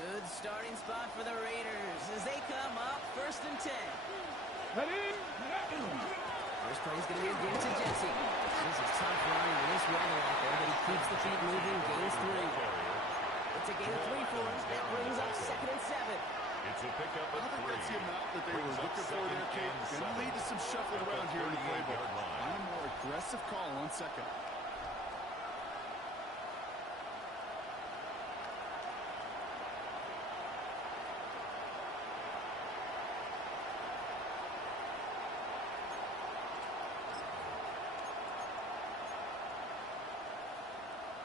Good starting spot for the Raiders as they come up 1st and 10. Ready? First play is going to be a give to Jesse. This is tough running in this weather out there, but he keeps the feet moving, gains 3. It's a gain of 3 for him. That brings up 2nd and 7. It's a pickup of 3. I think that's the amount that they were looking for there, Kate. Going to lead to some shuffling around here in the playbook. On a more aggressive call on 2nd.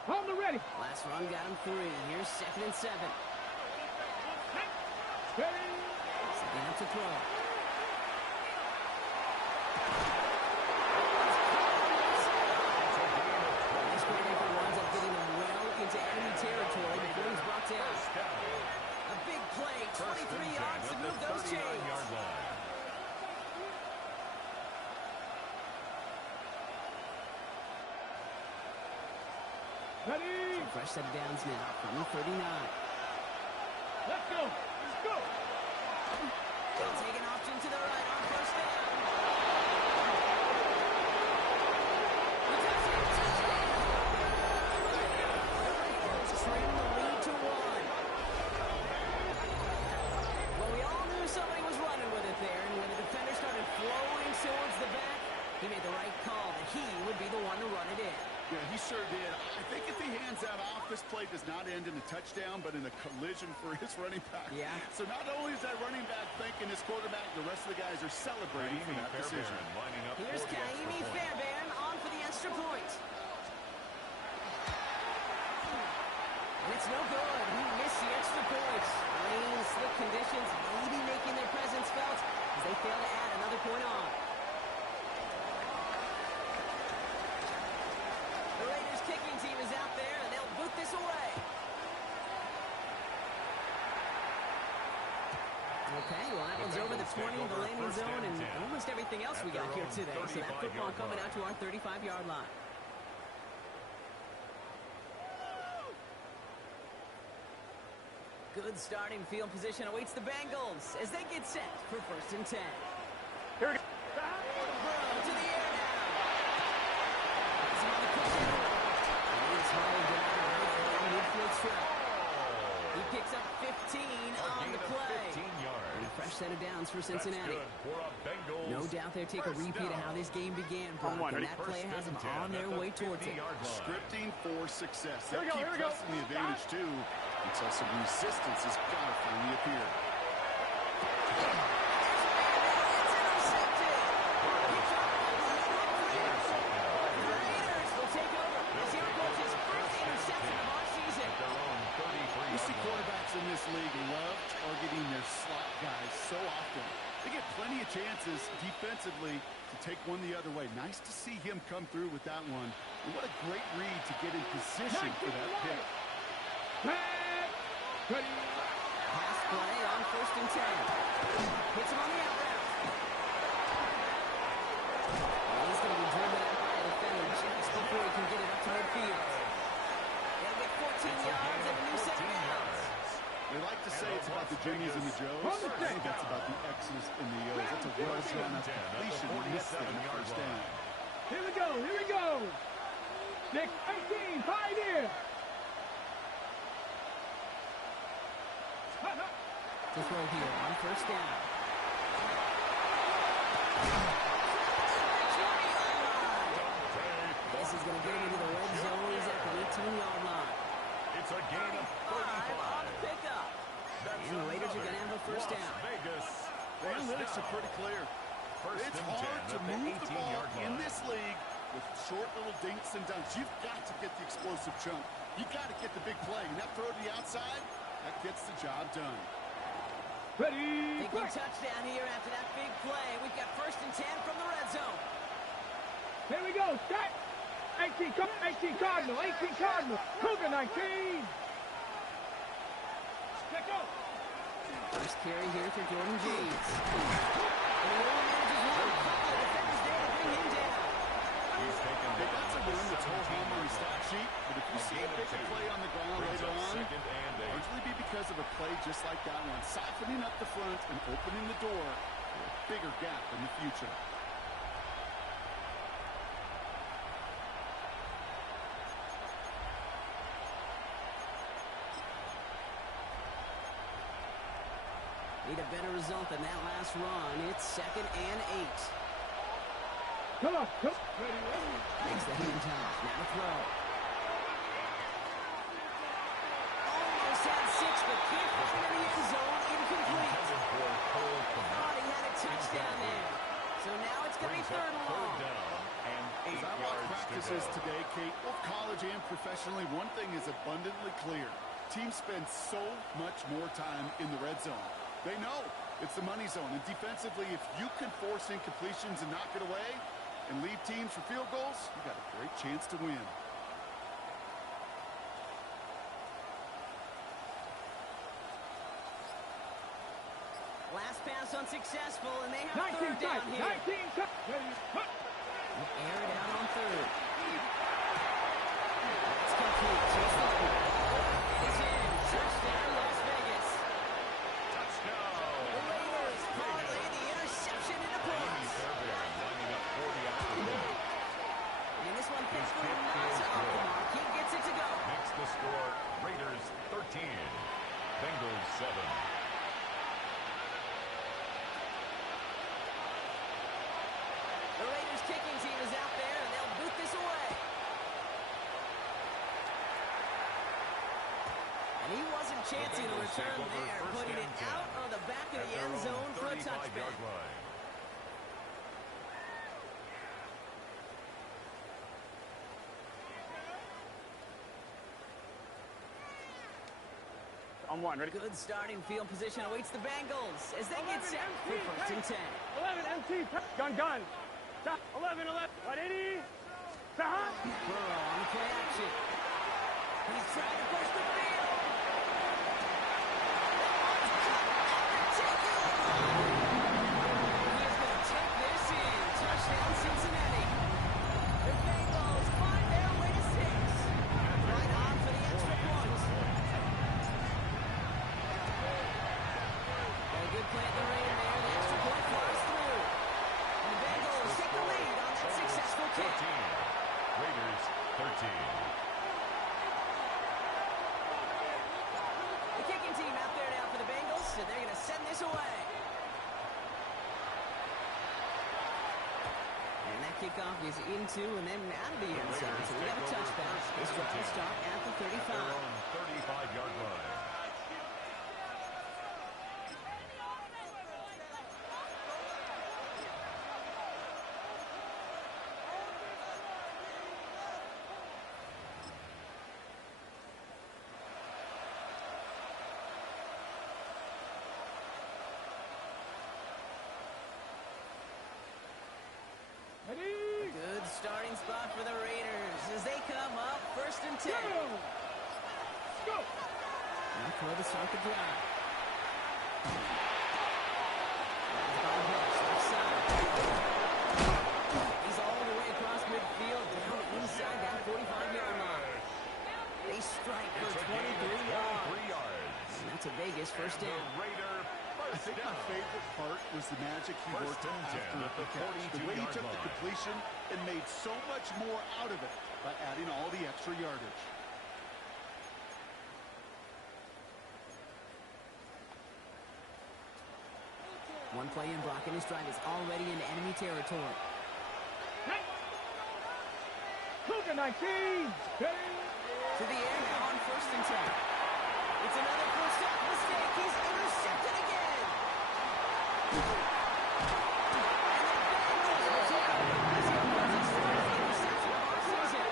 On the ready. Last run got him 3. Here's 2nd and 7. Ready. Second up to throw. This quarterback winds up getting him well into enemy territory before he's brought down. A big play, 23 yards to move those chains. Ready. So fresh set of downs now from the 39. Let's go. Let's go. They'll take an option to the right on 1st down. Trading the lead to 1. Well, we all knew somebody was running with it there, and when the defender started flowing towards the back, he made the right call that he would be the one to run it in. Yeah, he sure did. I think if he hands that off, this play does not end in a touchdown, but in a collision for his running back. Yeah. So not only is that running back thanking his quarterback, the rest of the guys are celebrating for that decision. Here's Kaimi Fairbairn on for the extra point. And it's no good. He missed the extra point. Rain, slick conditions, maybe making their presence felt as they fail to add another point on. The Raiders kicking team is out there, and they'll boot this away. Okay, well, that one's over the 20, the landing zone, and almost everything else we got here today. So that football coming out to our 35-yard line. Good starting field position awaits the Bengals as they get set for 1st and 10. Here we go. Burrow to the air now. He's on the push and he's hauled down right there in midfield strip. He picks up 15 on the play. 15 yards. And a fresh set of downs for Cincinnati. No doubt they'll take a repeat of how this game began, Brock, and that play has them on their way towards it. Scripting for success. Here They'll we go, keep here we go. pressing the advantage, too, until some resistance has got to finally appear. It's intercepted. The Raiders will take over as he approaches first interception of our season. You see quarterbacks in this league love targeting their slot guys so often. They get plenty of chances defensively to take one the other way. Nice to see him come through with that one. And what a great read to get in position for that pick. Ready. Pass play on 1st and 10. Hits him on the out route. And he's going to be driven out by a defender just before he can get it up to midfield. They'll get 14 yards and a new set of downs. They like to say it's about the Jimmies and the Joes. I think that's about the X's and the O's. That's a well-drawn up completion when hits them on 1st down. Here we go. Here we go. 6, 18, pioneer. To throw here on 1st down. This is going to get him into the red zone. He's at the 18-yard line. It's a gain of 35. On pickup. And the Raiders are going to have a 1st down. The analytics are pretty clear. It's hard to move the ball in this league with short little dinks and dunks. You've got to get the explosive chunk. You've got to get the big play. And that throw to the outside, that gets the job done. Ready. Thinking touchdown here after that big play. We've got 1st and 10 from the red zone. Here we go. Start. 18 Cardinal. 18 Cardinal. Cougar 19. Let's go. First carry here for Jordan James. And the Oil manages one. Couple of defenders there to bring him down. Hey, that's a run that's all home on the stat sheet, but if you see a big play on the ground later on, aren't usually be because of a play just like that one, softening up the front and opening the door for a bigger gap in the future. Need a better result than that last run. It's 2nd and 8. Come on, come. Makes the hand toss. Now to throw. Almost had 6, but can't find it in the end zone. Incomplete. Thought he had a touchdown there. So now it's going to be 3rd and long. As I watch practices today, Kate, both college and professionally, one thing is abundantly clear. Teams spend so much more time in the red zone. They know it's the money zone. And defensively, if you can force incompletions and knock it away and leave teams for field goals, you got a great chance to win. Last pass unsuccessful, and they have 19 3rd down tight, here. 19 tight. Air it out on 3rd. It's complete. Chase the ball. It is in. Touchdown, Las Vegas. The Raiders parlay the interception into points. And this one pitched for not off the mark. He gets it to go. Makes the score Raiders 13, Bengals 7. The Raiders kicking team is out there, and they'll boot this away. And he wasn't chancing a return there, putting it out of the back of the end zone for a touchback. On one, ready? Good starting field position awaits the Bengals as they get set for 1st and 10. 11 MT. Gun. Stop. 11. 180. Stop. Burrow on the play action. He's trying to push the field. He's going to take this in. Touchdown, Cincinnati. The Bengals find their way to 6. Right on for the extra point. Got a good play at the Raider there. The extra point flies through. And the Bengals take the lead on that successful kick. 14, Raiders 13. The kicking team out there now for the Bengals, and they're going to send this away. And that kickoff is into and then out of the end zone, so we have a touchback. This drive will start at the 35. Their own 35-yard line. Ready? Good starting spot for the Raiders as they come up 1st and 10. Go. And for the start the drive. Ball hooks, left side. He's all the way across midfield, down inside that 45-yard line. They strike for 23 yards. And that's a Vegas 1st down. Raider I think my favorite part was the magic he worked after the catch. The way he took the completion and made so much more out of it by adding all the extra yardage. One play in blocking his drive is already into enemy territory. Cougar 19. To the air now on 1st and 10. It's another first down mistake. He's intercepted again. And the Bengals will take a as he wins his first interception of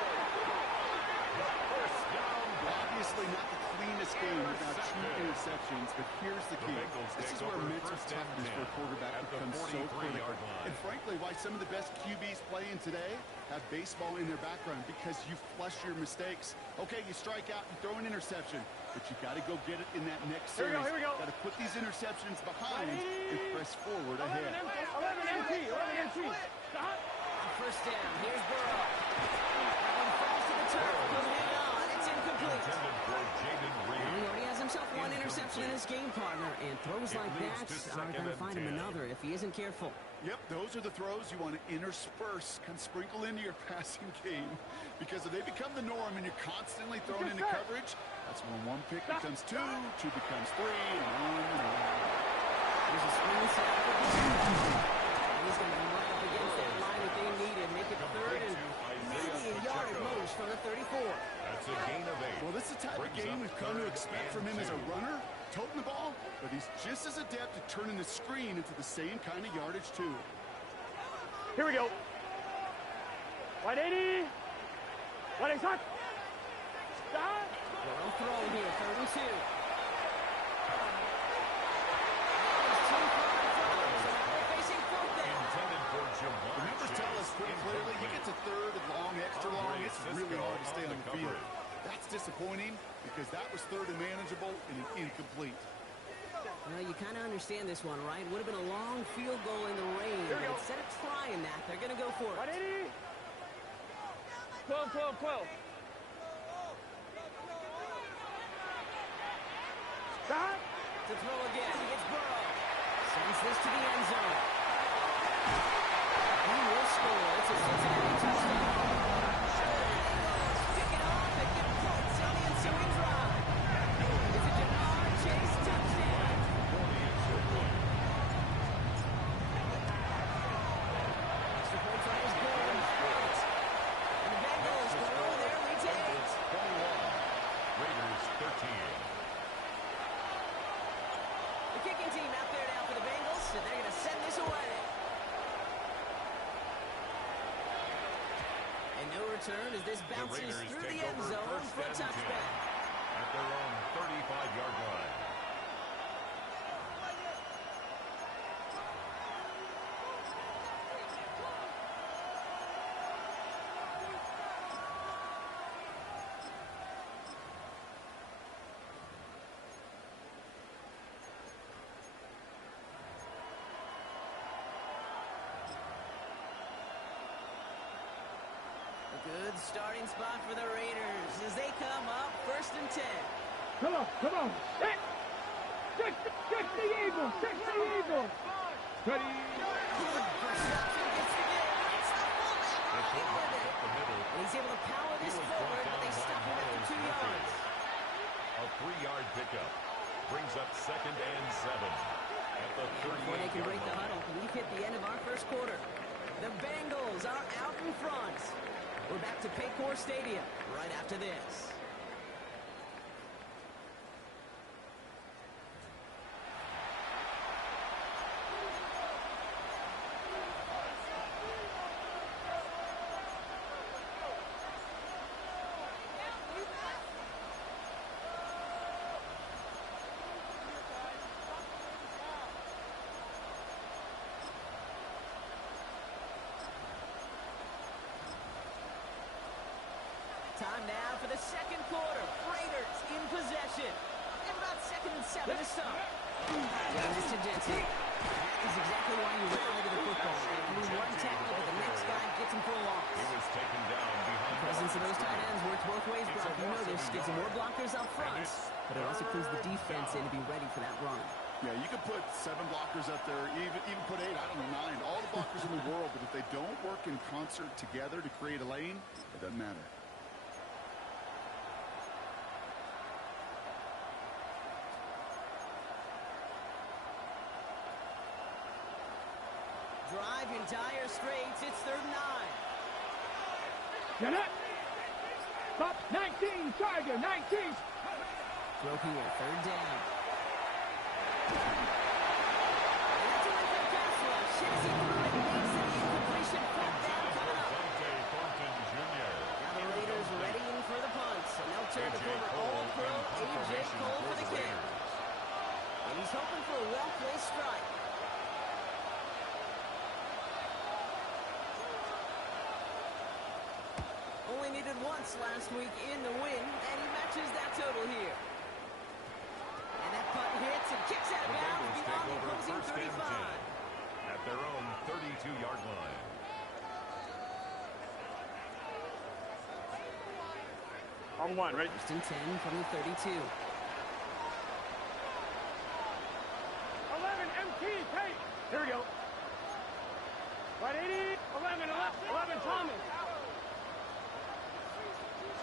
our season. Obviously not the cleanest game without 2 interceptions, but here's the key. This is where mental toughness for a quarterback becomes so critical. And frankly, why some of the best QBs playing today have baseball in their background, because you flush your mistakes. Okay, you strike out, you throw an interception, but you got to go get it in that next series. Here we go. Got to put these interceptions behind and press forward 11 ahead. MT. Stop. On 1st down, here's Burrow. That one falls to the turf. Couldn't hang on. It's incomplete. Intended for Jaden Reed. And he already has himself a confident in his game partner, and throws like that are going to find him another if he isn't careful. Yep, those are the throws you want to intersperse, kind of sprinkle into your passing game. Because if they become the norm and you're constantly thrown into coverage, that's when one pick becomes two becomes three, and on and on. There's a screen set up for and he's going to come right up against that line that they needed. Make it third and maybe a yard at most from the 34. That's a gain of 8. Well, this is the type of game we've come to expect from him as a runner, toting the ball, but he's just as adept at turning the screen into the same kind of yardage, too. Here we go. 180. 180 hot. Stop. Well thrown here, 3rd and 2. The numbers tell us pretty clearly you get to 3rd and long, extra long, it's really hard to stay on the field. That's disappointing because that was 3rd and manageable and an incomplete. Well, you kind of understand this one, right? Would have been a long field goal in the rain, but instead of trying that, they're going to go for it. 180. 12, 12, 12. Stop. To throw again, it's Burrow. Sends this to the end zone. He will score. It's a Cincinnati touchdown. Pick it off and get points on the ensuing drive. It's a Jamar Chase touchdown. Extra point try is good. And the Bengals grow their lead to 8. 21. Raiders 13. The kicking team out there now for the Bengals, and they're going to send this away. And no return as this bounces through the end zone for a touchback. At their own 35-yard line. Good starting spot for the Raiders as they come up 1st and 10. Come on, come on. Check the Eagles. Check the Eagles. Ready. Reception gets the game. It's the fullback running with it. And he's able to power this forward, but they stop him after 2 yards. A 3-yard pickup brings up 2nd and 7. At the 38-yard Before they can break the line. huddle, we've hit the end of our 1st quarter. The Bengals are out in front. We're back to Paycor Stadium right after this. Time now for the 2nd quarter. Raiders in possession. And about 2nd and 7 to start. Yeah, Mr. Jensen. That is exactly why you rally to the football. After one tackle, but the next guy gets him for a loss. He was taken down behind The presence of those tight ends works both ways, Brock. You know this. Gets more blockers up front, but it also clues the defense in to be ready for that run. Yeah, you could put 7 blockers up there, even put 8, I don't know, 9, all the blockers in the world, but if they don't work in concert together to create a lane, it doesn't matter. Drive in dire straits. It's 3rd and 9. Get up. Stop. 19. Charger. 19. Throw here. 3rd down. And that's a win for the pass rush. Hits it through it. Makes an incompletion. 4th down coming up. Thornton Jr. Now the Raiders readying for the punts. And they'll turn to former All-Pro A.J. Cole for the kick. And he's hoping for a well-placed strike. Only needed once last week in the win, and he matches that total here. And that punt hits and kicks out of The bounds Bengals beyond take the over opposing 1st and 35. 10 at their own 32-yard line. On 1, right? 1st and 10 from the 32. Thomas.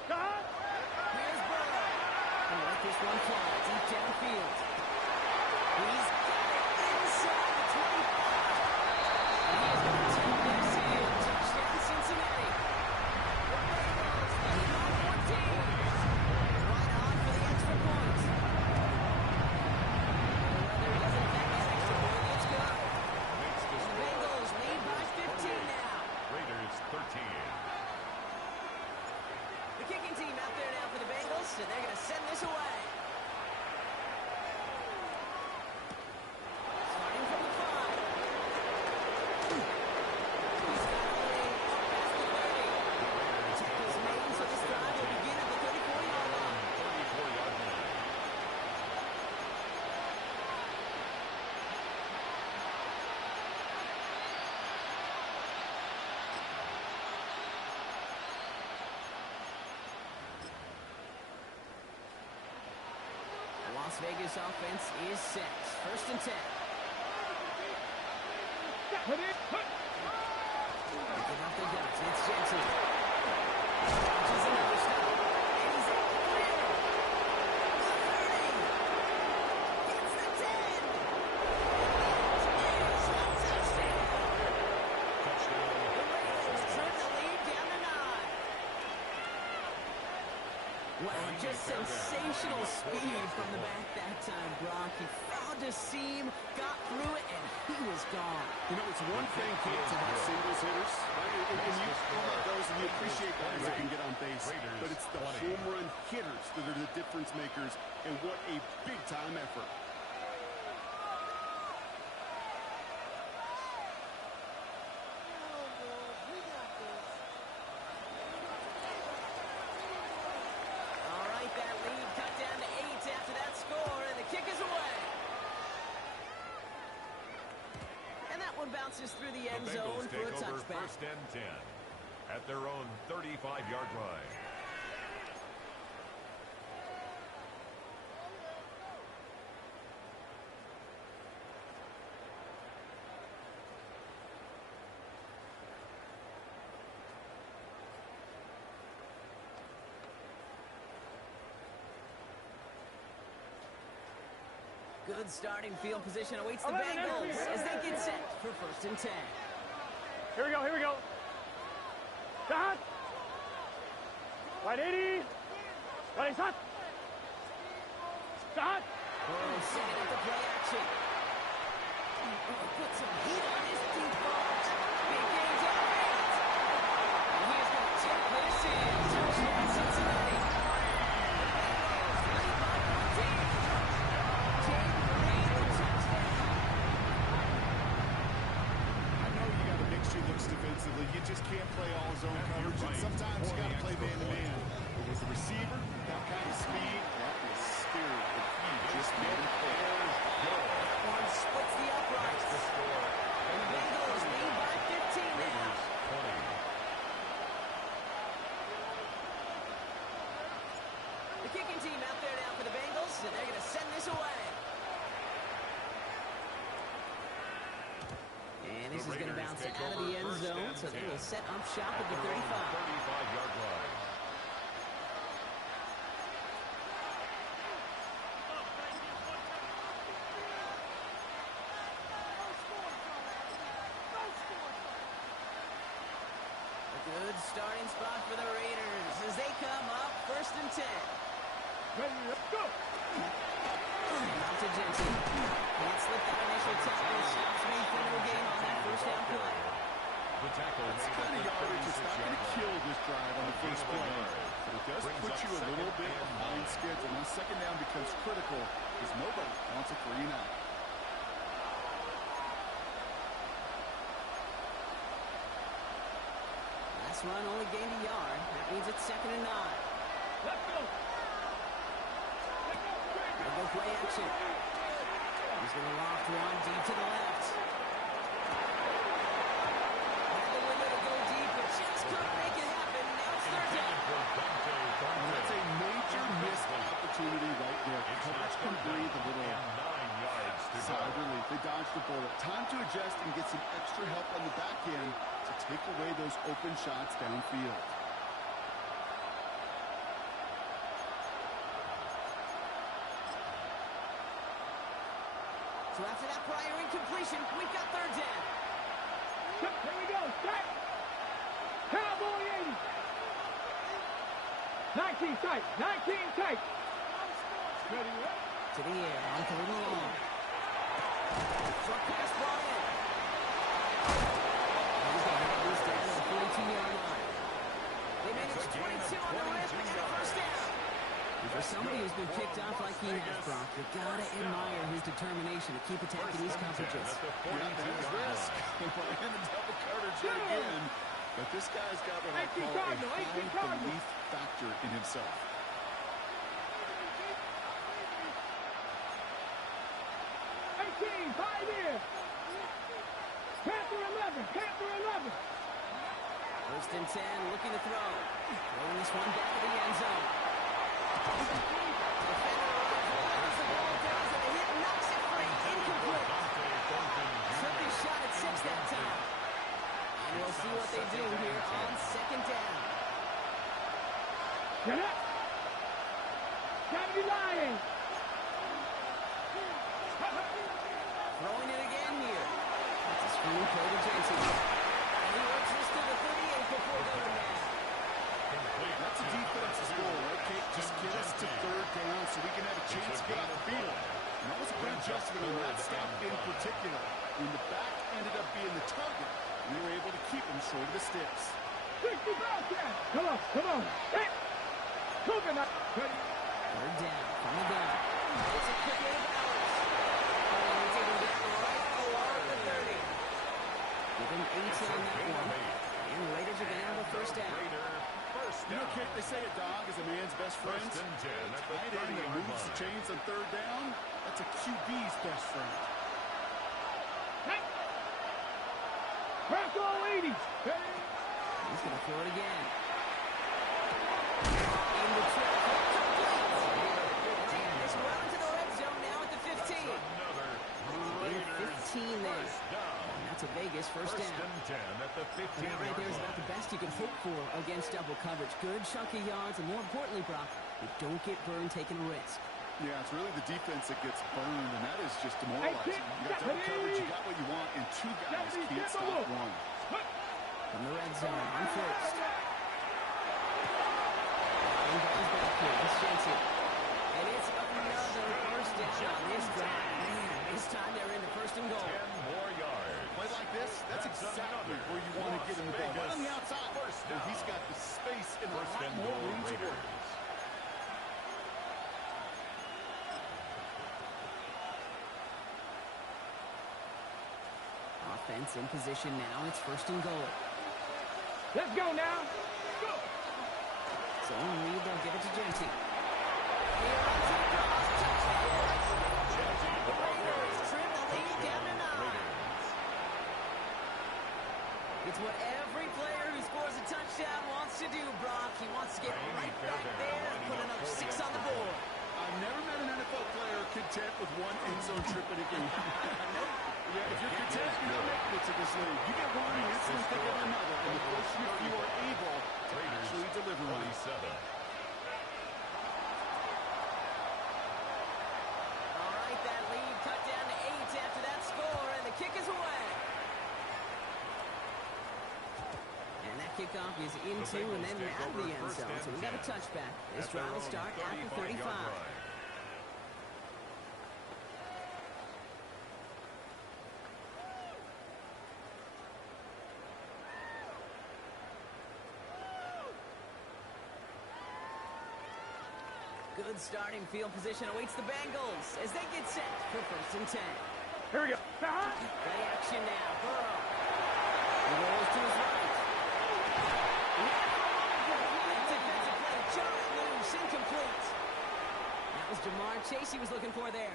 Scott. Here's Burrow. Gonna let this one fly deep downfield. He's got it inside the 25. And he is going to take this in. Touchdown, Cincinnati. The Bengals lead by 14. Right on for the extra point. The weather doesn't affect that extra point. Let's go. Makes the And the score Bengals lead by 15 now. Raiders 13. The kicking team out there now for the Bengals, and they're going to send this away. Starting from the 5. He's got away up past the 30. Tackles made, so this drive will begin at the 34-yard line. 34-yard line. The Las Vegas offense is set. First and 10. Put it. Put. Picking up the guts. It's Jensen. Launches another stop. And he's at the 30. Gets the 10. It's a touchdown. The Raiders trim the lead down to 9. Wow, just sensational speed from the back that time, Brock. He found a seam, got through it, and he was gone. You know, it's one thing to have singles hitters, right? And you know about those, and you appreciate guys that can get on base. But it's the home run hitters that are the difference makers, and what a big-time effort. All right, that lead cut down to 8 after that score, and the kick is away. And that one bounces through the The end zone Bengals for a take over touchback. first and 10 at their own 35-yard line. Good starting field position awaits the 11 Bengals empty. as they get set for first and 10. Here we go. Here we go. Scott. Right 80. Right shot. Scott. Oh, setting up the play action. Oh, put some heat on his deep ball. Big gains on it. And he is going to take this in. Touchdown, Cincinnati. The Bengals lead by 14. Jay Green, the touchdown. I know you got to mix your looks defensively. You just can't play all zone coverage, and sometimes you got to play man-to-man. But with the receiver, that kind of speed, that is scary. But he just made it fair. One splits the uprights. The score. And the Bengals lead by 15 now. 20. The kicking team out there now for the Bengals, and they're going to send this away. And this is going to bounce out of the end zone, so they will set up shop at the 35. 35-yard line. A good starting spot for the Raiders as they come up first and 10. Ready. Let's go. Out to Jensen. Can't slip that initial tackle. Stops made for no gain on that first down play. The tackle That's made kind of at the yardage. It's not going to 36-yard kill line. this drive on the first play. But it does Brings put up you a little second bit and behind 9. schedule. Now second down becomes critical because nobody wants a 3 and out. Last run only gained a yard. That means it's second and 9. Let's go. They'll go play action. He's going to loft one deep to the left. Had the window to go deep, but just couldn't make it happen. Now it's third down. And that's a major missed opportunity right there. Coverage can breathe a little And 9 yards to go. sigh of relief. They dodged the bullet. Time to adjust and get some extra for help on the back end to take away those open shots downfield. So after that prior incompletion, we've got third down. Here we go. Set. Cowboy 80. 19 tight. 19 tight. Ready, To the air, on third and long. Short pass brought in. He's going to have this down to the 42-yard line. They managed 22 on the wrist and a first down. For somebody who's been picked off like he has, Brock, you gotta admire his determination to keep attacking these coverages. Yeah, that is risk. In the double coverage yet again. But this guy's got what I call a high belief factor in himself. 18, 5 here. Panther 11, Panther 11. First and 10, looking to throw. Throwing this one back to the end zone. Defender runs the ball down to the hit, knocks it free, incomplete. Took his shot at 6 that time. And we'll see what they do here on second down. Get up. Gotta be lying. Throwing it again here. That's a screen play to Jensen. And he works this to the 38 before going down. That's a defense's goal, right, Kate? Just get us to third down so we can have a chance to get on the field. And that was a great adjustment on that stop in particular. When the back ended up being the target, we were able to keep him short of the sticks. 65 there. Come on, come on. Hey. Coconut. Third down, from the gun. It's a quick way to Bowers. And he's able to get right along the 30. Give him 8 on that one. And the Raiders are going to have a first down. You know, Kate, they say a dog is a man's best friend. First and 10 at the Tight end that 30-yard moves the line. chains on third down, that's a QB's best friend. Hey. Bronco 80. Hey. He's going to throw it again. In the trap. And it's well into the red zone now at the 15. Another In Raiders 15 there. first down. And that's a Vegas first First down. and 10 at the And that right 15-yard there is about the line. best you can hope for against double coverage. Good chunky yards, and more importantly, Brock, you don't get burned taking a risk. Yeah, it's really the defense that gets burned, and that is just demoralizing. You got double coverage, you got what you want, and two guys can't stop one. From the red zone, on first. And goes back here, it's Jensen. And it's another first down on this drive. Man, this time they're into first and goal. 10 more yards. Play like this, that's exactly where you want to get him the ball. Right on the outside. Where he's got the space and a First lot and more goal, room to work. Raiders. Offense in position now. It's first and goal. Let's go now. Go. So on lead, they'll give it to Jensen. He runs it across. Touchdown. The Raiders trim the lead down to 9. It's what every player who scores a touchdown wants to do, Brock. He wants to get right back there and put another 6 on the board. I've never met an NFL player content with one end zone trip in a game. Yeah, if you're content, you're not making it to this league. You get one, you instantly think of another, and the question if you are able to actually deliver one. 47. All right, that lead cut down to 8 after that score, and the kick is away. And that kickoff is into and then out of the end zone, so we got a touchback. This drive will start at the 35. Good starting field position awaits the Bengals as they get set for first and 10. Here we go. Play action now. Burrow. He rolls to his right. Defensive play. John loose. Incomplete. That was Jamar Chase he was looking for there.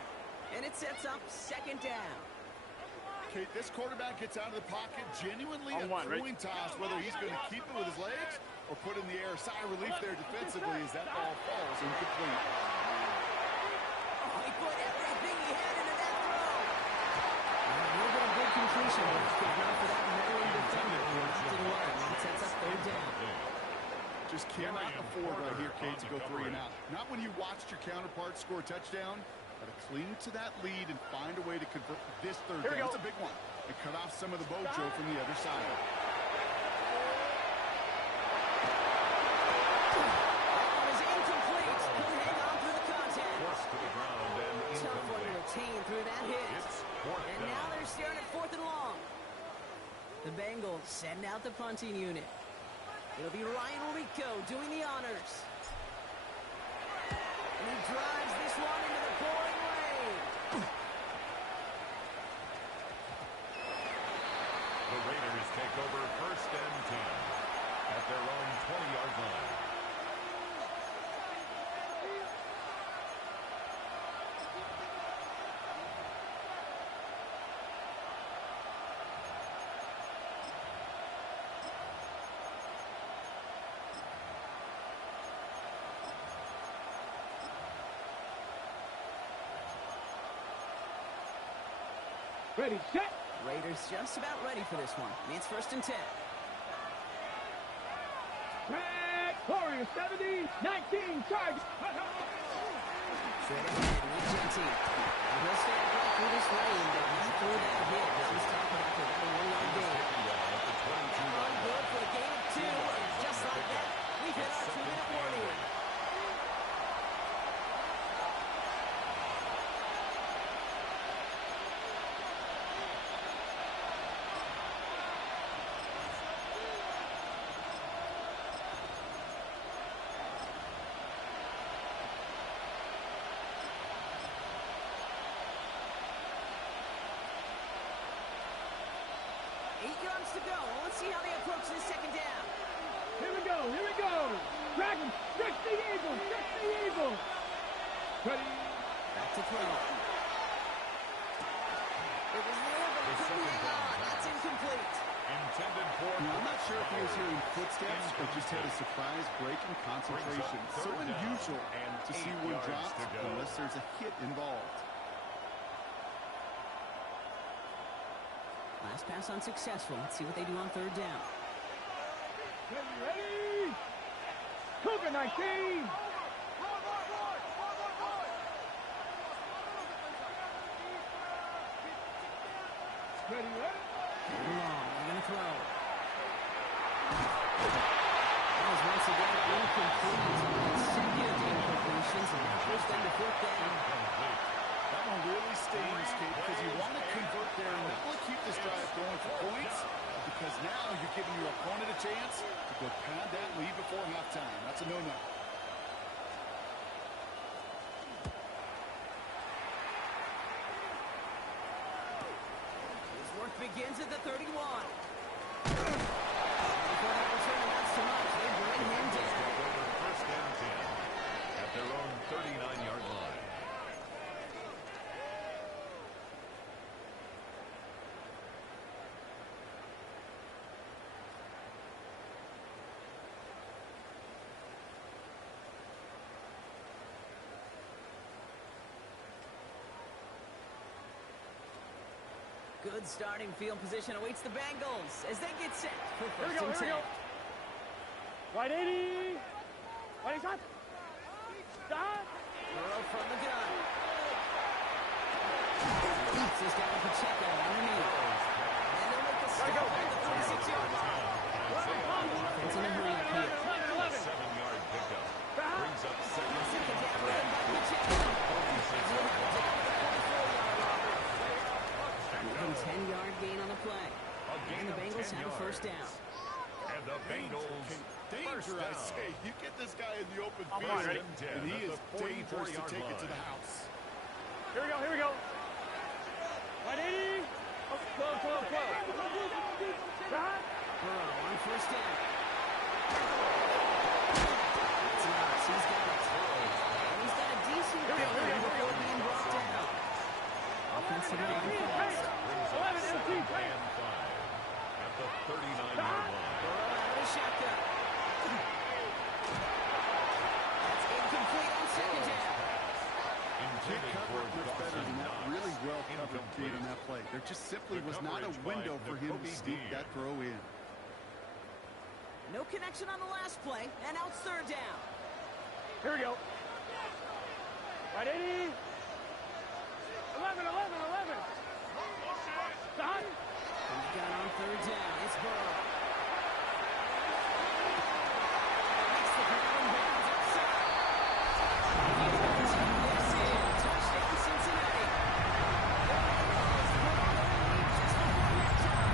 And it sets up second down. Kate, this quarterback gets out of the pocket, genuinely a coin toss, whether he's going to keep it with his legs or put in the air. Sigh of relief there defensively as that ball falls incomplete. Oh, he put everything he had into that throw. A little bit of good completion, but not for that Just cannot afford right here, Kate, to go 3 and out. Not when you watched your counterpart score a touchdown. Got to cling to that lead and find a way to convert this third down. It's a big one. And cut off some of the mojo from the other side. That one is incomplete. He'll hang on through the contact. Forced to the ground and Tough one to incomplete. retain through that hit. It's fourth And down. now they're staring at 4th and long. The Bengals send out the punting unit. It'll be Ryan Rico doing the honors. And he drives this one into the pouring rain. The Raiders take over 1st and 10 at their own 20-yard line. Ready, set. Raiders just about ready for this one. It's 1st and 10. Track, Warriors 70, 19, charge. Straight ahead, Nick Genty. And he'll stand right through this rain, but he threw that hit. He's talking about the 1-yard gain. Taken down at the 22-yard line. Good for a gain of 2, and just like that, we've hit our 2-minute warning. To go. Well, let's see how they approach this 2nd down. Here we go, here we go. Dragon, stretch the eagle, stretch the eagle. Ready. Back to throw. It was there, but he couldn't hang on. That's incomplete. Intended for... I'm not sure if he was hearing footsteps or just had a surprise break in concentration. So unusual to see one drop unless there's a hit involved. Last pass unsuccessful. Let's see what they do on 3rd down. Ready. Cougar 19. Ready, ready. Long. They're going to throw. That was once again incomplete. Consecutive incompletions, and that puts them to 4th down. That one really stings, Kate, because you want to convert there and not want to keep this drive going for points, because now you're giving your opponent a chance to go pad that lead before halftime. That's a no-no. His work begins at the 31. Before that return amounts to much, they bring him down. Over 1st and 10 at their own 39-yard line. Good starting field position awaits the Bengals as they get set for Here we 1st go, and 10. here we go. Right 80. Right shot. Stop. Burrow from the gun. This is down to Pacheco underneath. And they'll make the stop at the 46-yard line. Offense in a hurry up here. 7-yard pickup. Brings up 2nd Second down led by Pacheco. Moving 10-yard gain on the play. And the Bengals have a 1st down. And the Bengals Danger, I say. You get this guy in the open Come on, ready? field, and he is dangerous to take it to the house. Here we go, here we go. Right 80. Oh, 12. Shot. Burrow on 1st down. It's nuts. He's got it. And he's got a decent run before being brought down. Offensive line fast. 11 MT. and 5 at the 39-yard line. Burrow out of the shotgun. That's incomplete on 2nd down. Kick Intended cover for much better Dawson than that. Knox. Really well covered kid Incomplete. in that play. There just simply The was not a coverage by window for him to Nakobe sneak Dean. that throw in. No connection on the last play, and now it's third down. Here we go. Right, 80. 11. Dot. And we got on third down. It's Burrow. Makes the ground bounds outside. He's going to take this in. Touchdown, Cincinnati. The Bengals put on the lead just before halftime.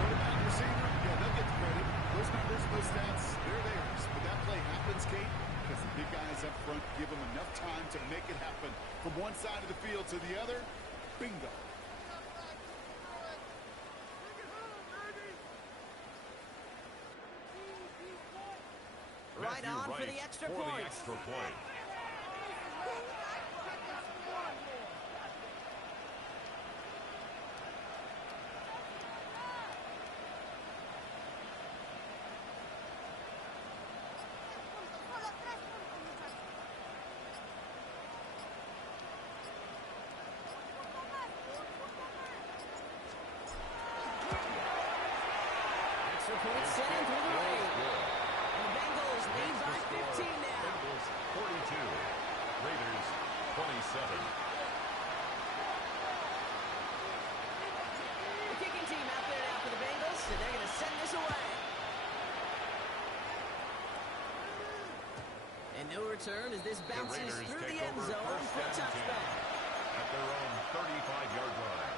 Quarterback, receiver, yeah, they'll get the credit. Those numbers, those stats, they're theirs. But that play happens, Kate, because the big guys up front give them enough time to make it happen. From one side of the field to the other, bingo. Right on for the extra point. Extra point sent in through the rain. And the Bengals lead by 15 now. Bengals 42, Raiders 27. The kicking team out there now for the Bengals, and they're going to send this away. And no return as this bounces Raiders through take the end over zone first for a and 10 touchback. at their own 35-yard line.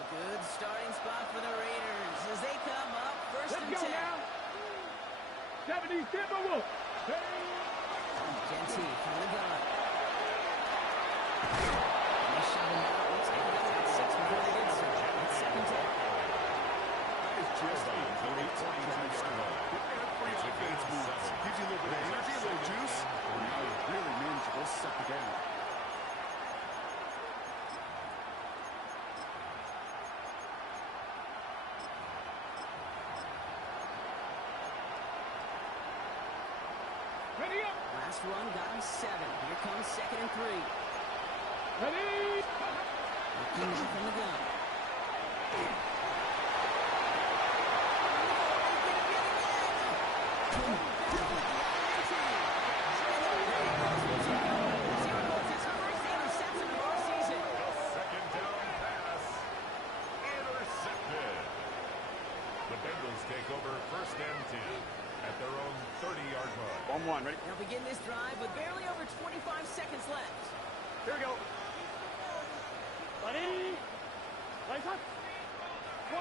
A good starting spot for the Raiders as they come up first Let's and go 10. now. 70 Timberwolves. Genty from the gun. They shot him out. Looks like they got 6 before they did so. It's second down. It's just a great drive start. Every offense moves. Gives you a little bit of energy, a little juice. And now it's really manageable. Second down. Ready up. Last run got him 7. Here comes second and 3. Ready. Looking out from the gun. Second down pass, intercepted. The Bengals take over first and 10 at their own 30-yard line. 1-1. Ready. They'll begin this drive with barely over 25 seconds left. Here we go. Ready. Lights up. 12.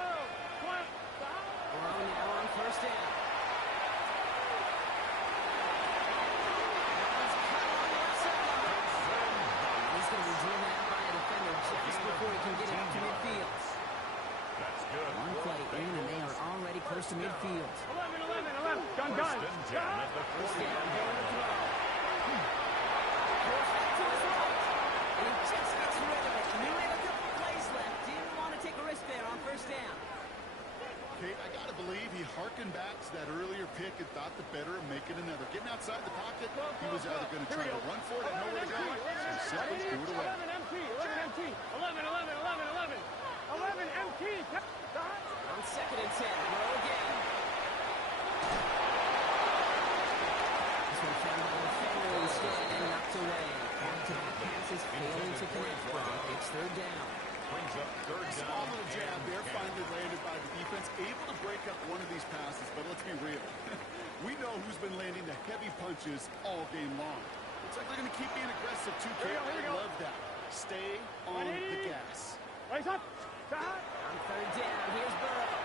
Burrow now on first down. He's going to be driven out by a defender just before he can get it up to midfield. That's good. One play in, and they are already close to midfield. 11. Gun. First and 10 at the First down, 40-yard Burrow line. throw. Goes back to his right, and he just gets rid of it. Knew he had a couple plays left. Didn't want to take a risk there on first down. Kate, I got to believe he harkened back to that earlier pick and thought the better of making another. Getting outside the pocket, he was either going to try to run for it and nowhere to go, or simply threw it away. 11 MT. On second and 10, Burrow again. This one found by the defender instead and knocked away. Back-to-back passes failing to connect. It's third down. Brings up third down. Small little jab there, finally landed by the defense. Able to break up one of these passes, but let's be real. We know who's been landing the heavy punches all game long. Looks like they're going to keep being aggressive too, Kate. Here we I go. love that. Stay on the gas. Lights up. On third down, here's Burrow.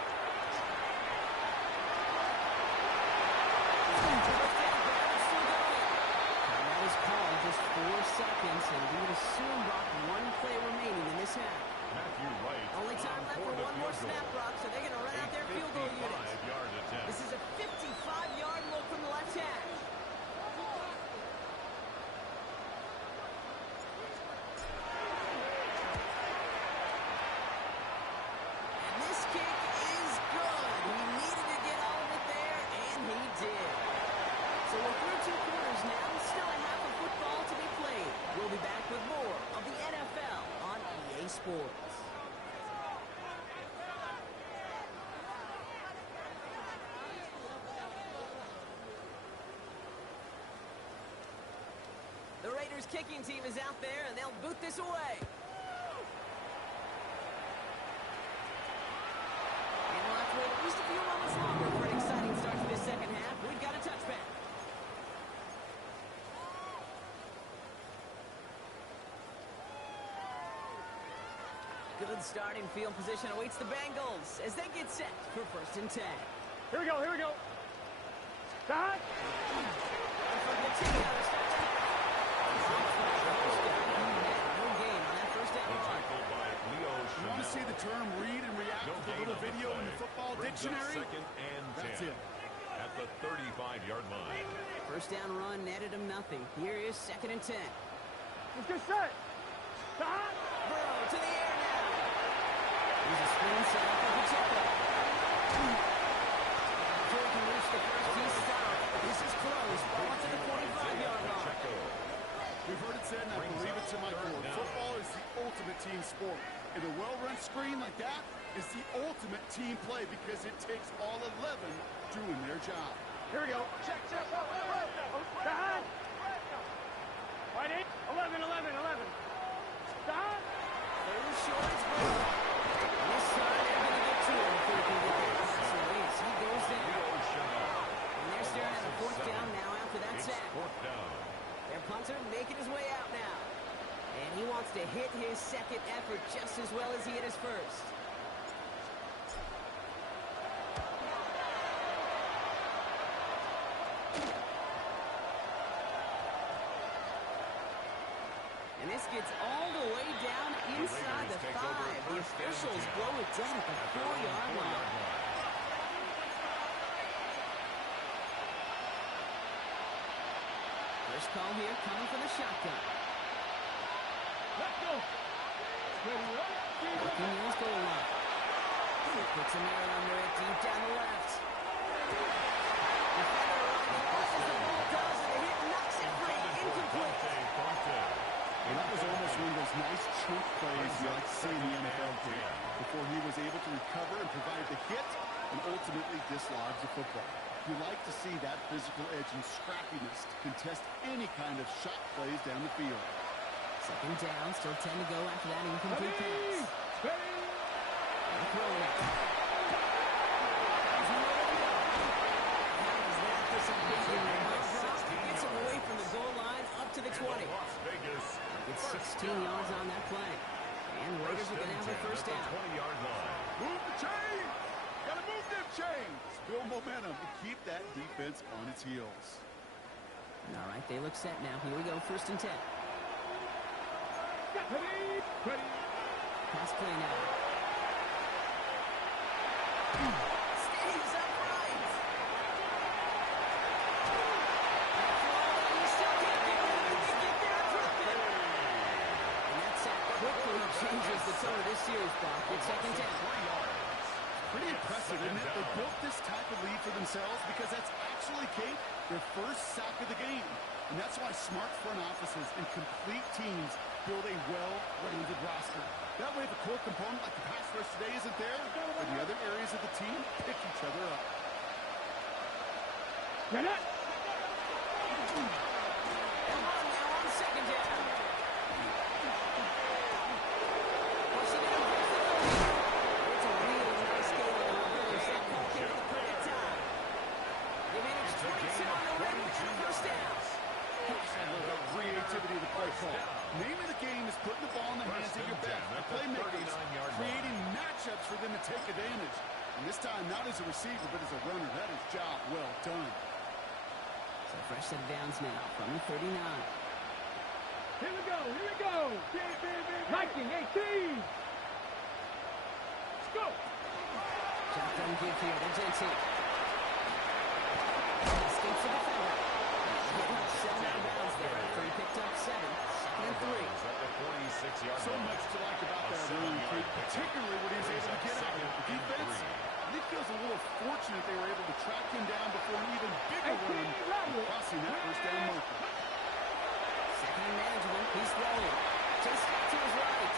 And that is called just 4 seconds, and we would assume Brock 1 play remaining in this half. Matthew Wright Only time left for one more snap, Brock, so they're going to run out their field goal unit. 55-yard attempt. This is a 55-yard look from the left hash. Sports. The Raiders kicking team is out there, and they'll boot this away. And we'll have to wait at least a few moments longer for an exciting start to this second half. We've got a touchback. Good starting field position awaits the Bengals as they get set for 1st and 10. Here we go, here we go. Start. You want to see the term read and react to the little video in the football dictionary? That's it. At the 35-yard line. First down run netted him nothing. Here is 2nd and 10. Let's get set. Start. Burrow to the air now. Here's a screen set up for Pacheco. Before he can reach the first, he's stopped. This is close. Ball to the 45-yard line. We've heard it said, and I believe it to my core. Football is the ultimate team sport. And a well-run screen like that is the ultimate team play because it takes all 11 doing their job. Here we go. Check. Start. Right in. 11. Start. Third short, it's Burrow. This time they're going to get to him before he can get there. So he goes down. And they're staring at a 4th down now after that sack. Their punter making his way out now. And he wants to hit his second effort just as well as he hit his first. And this gets all the way down inside the 5. The officials blow it down at the 4-yard line. First call here coming from the shotgun. Let's go. Working his goal line. Puts a man under it deep down the left. Defender running as the ball does, and the hit knocks it free. Incomplete. And that was almost one of those nice chunk plays you like to see in the NFL game. Before he was able to recover and provide the hit and ultimately dislodge the football. You like to see that physical edge and scrappiness to contest any kind of shot plays down the field. 2nd down, still 10 to go after that incomplete pass. And throwing it. How is that disobedient? Gets him away from the goal line up to the 20. It's 16 yards on that play. And Raiders are going to have a first down. 20-yard line. Move the chains! Gotta move them chains! Build momentum to keep that defense on its heels. All right, they look set now. Here we go, 1st and 10. Ready. Pass play now. Stays upright. He still can't get rid of it. He can't get there and drop it. And that sack quickly changes the tone of this series, Brock. It's 2nd down. Pretty impressive, isn't it? They built this type of lead for themselves because that's actually, Kate, their first sack of the game. And that's why smart front offices and complete teams build a well-rounded roster. That way, the core component like the pass rush today isn't there, but the other areas of the team pick each other up. Get it. Come on now on 2nd down. Push it out. It's a really nice game on the reverse. That call came at the perfect time. They managed 22 on the red and a first down. I love that creativity of the play call. Name of the game is putting the ball in the hands of your best playmakers, creating matchups for them to take advantage. And this time, not as a receiver, but as a runner. That is job well done. So fresh set of downs now from the 39. Here we go. Viking 18. Let's go. Shotgun give here to JT. Escapes the defender. Seven out of bounds there after he picked up 7. 2nd and 3. So much to like about that run, particularly when he was able to get out of the defense. I think feels a little fortunate they were able to track him down before an even bigger run, crossing that first down marker. 2nd and management. He's throwing. Just to his right.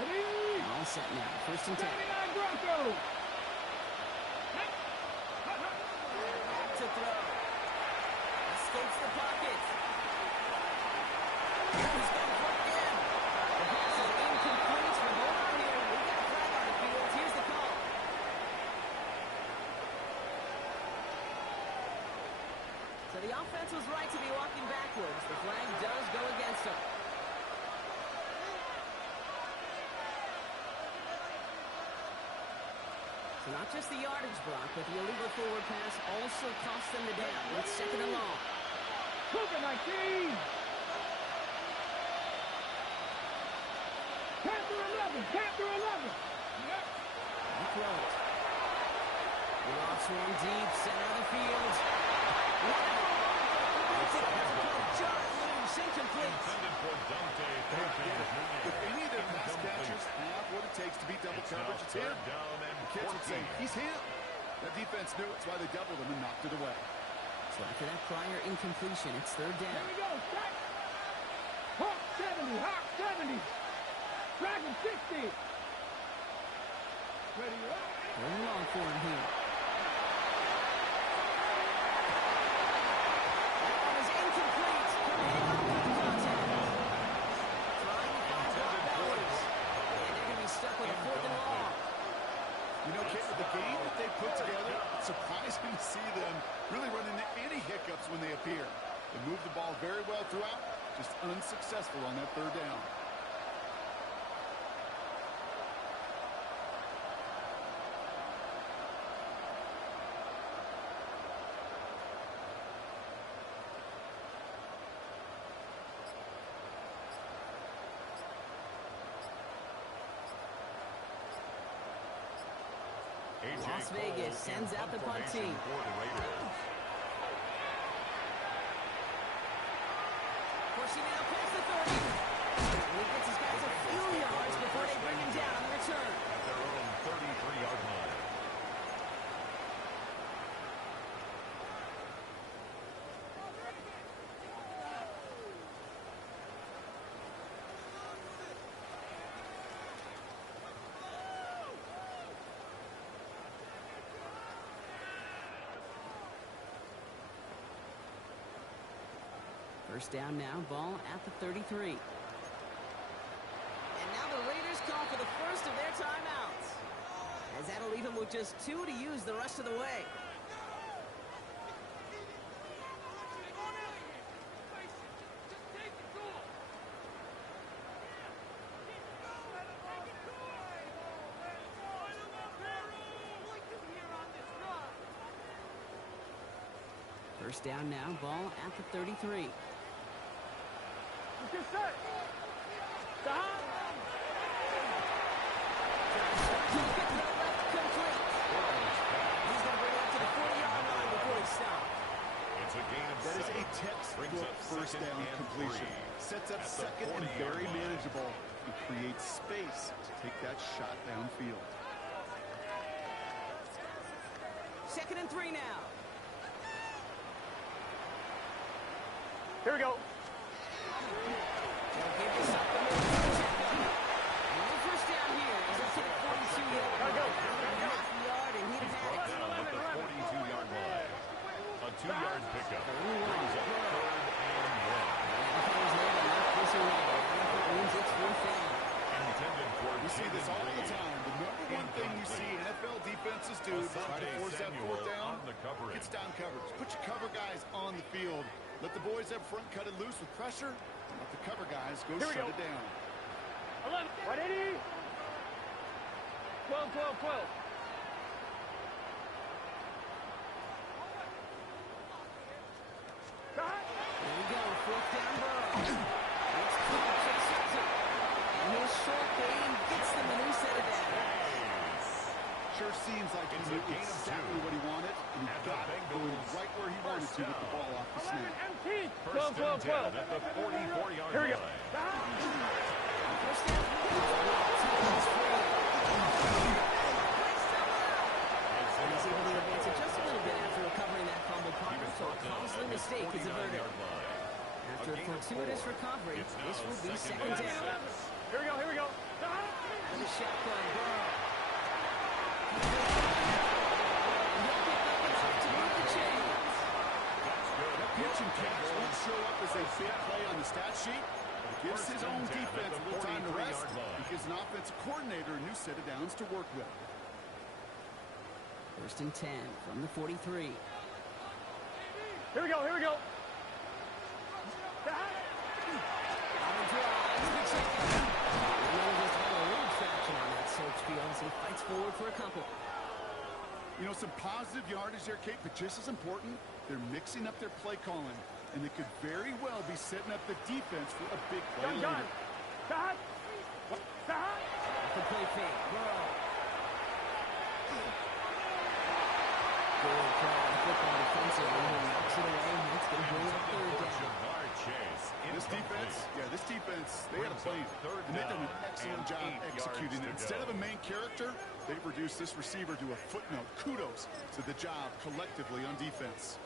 Ready? All set now. First and 10. 79 Broncos. Back to throw. Escapes the pocket. He's got it plugged in. The pass is incomplete. But hold on here. We've got a flag on the field. Here's the call. So the offense was right to be walking backwards. The flag does go against them. So not just the yardage block, but the illegal forward pass also cost them the down. It's second and long. Cougar 19. Panther 11. Panther 11. They throw it. The lofts one deep, center of the field. It's it out for John Lynch, incomplete. Intended for Dante Perkins Jr. If any of their pass catchers have what it takes to beat double coverage, it's him. Third down and The kids would say, 14. he's him. That defense knew it's why they doubled him and knocked it away. So after that prior incompletion, it's third Here down. we go. Set. Hawk 70. Hawk 70. Dragon 60. Ready up. Very long for him here. That one is incomplete. Coming in on the contact. Trying to find Brock Bowers. And they're going to be stuck with a fourth and long. You know, Kate, with the game that they put together, it's surprising to see them really run into any hiccups when they appear. They move the ball very well throughout, just unsuccessful on that third down. A.J. Las Cole Vegas in sends out the punt formation team. for the Raiders. Forcing it across the 30. And he gets his guys a few yards before they bring him down on the return. At their own 33-yard line. First down now, ball at the 33. And now the Raiders call for the first of their timeouts. As that'll leave them with just 2 to use the rest of the way. First down now, ball at the 33. Get set. Stop. He's going to bring it up to the 40-yard line before he stops. It's a gain of That is 7. a textbook Brings up first second down and completion. 3. Sets up At the second and 40-yard very line. manageable. It creates space to take that shot downfield. Second and 3 now. Here we go. They'll give this up the middle to the checkup. And no first down here as they take 42 yards. Gotta go. Half a yard, and he'd have Brought had it. down at the 42-yard line. A 2-yard pickup. Brings up third and 1. The players know to knock this away. And it means it's fourth down. Intended for We see this all the Jaden time. The number one thing you see NFL defenses do is try to force that fourth down. on the coverage. It's down coverage. Put your cover guys on the field. Let the boys up front cut it loose with pressure. Let the cover guys go Here we shut go. it down. 11. 180. 12, 12, 12. Stop. There we go, fourth down Burrow. It's Cooper chases it. And his short game gets them a new set of downs. Sure seems like he It's a knew gain of exactly 2. what he wanted, and he And the got it going Bengals right where he wanted to with the ball off the 11 snap. empty. 12, First 12, and 10 12. at the 44-yard Here we go. line. Stop. First down. He's free. He's able to advance it just a little bit after recovering that fumble partner, so a costly mistake is averted. After a fortuitous recovery, this will be second down. Here we go. Here we go. Stop. shotgun. Burrow. He'll pick up enough to move the chains. The pitch and catch won't show up as a big play on the stat sheet, but it gives his own defense a little time to rest. He gives an offensive coordinator a new set of downs to work with. 1st and 10 from the 43. Here we go, here we go. He fights forward for a couple. You know, some positive yardage there, Kate, but just as important, they're mixing up their play calling, and they could very well be setting up the defense for a big play later. Got. The play fake. Burrow. Good play on football defensively. He knocks it away, and that's going to bring up 3rd down. This defense, they had a plan, and they've done an excellent job executing it. Instead of a main character, they've reduced this receiver to a footnote. Kudos to the job collectively on defense.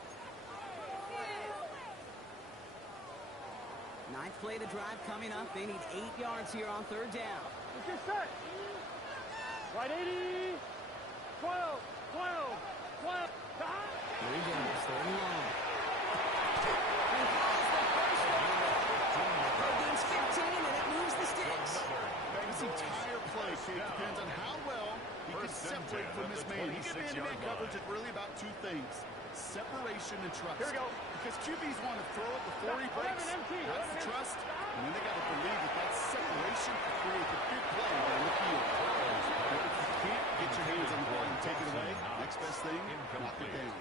9th play of the drive coming up. They need 8 yards here on 3rd down. Let's get set. Right 80. 12. 12. 3 Bengals, 3rd and long. He has the first down. Gains 15, and it moves the sticks. This entire play, Kate, depends on how well he can separate from this man. He can man-to-man coverage at really about 2 things: separation and trust. Here we go. Because QBs want to throw it before he breaks. That's the trust. And then they got to believe that that separation can create the big play down the field. But if you can't get your hands on the ball and take it away, next best thing, knock it down.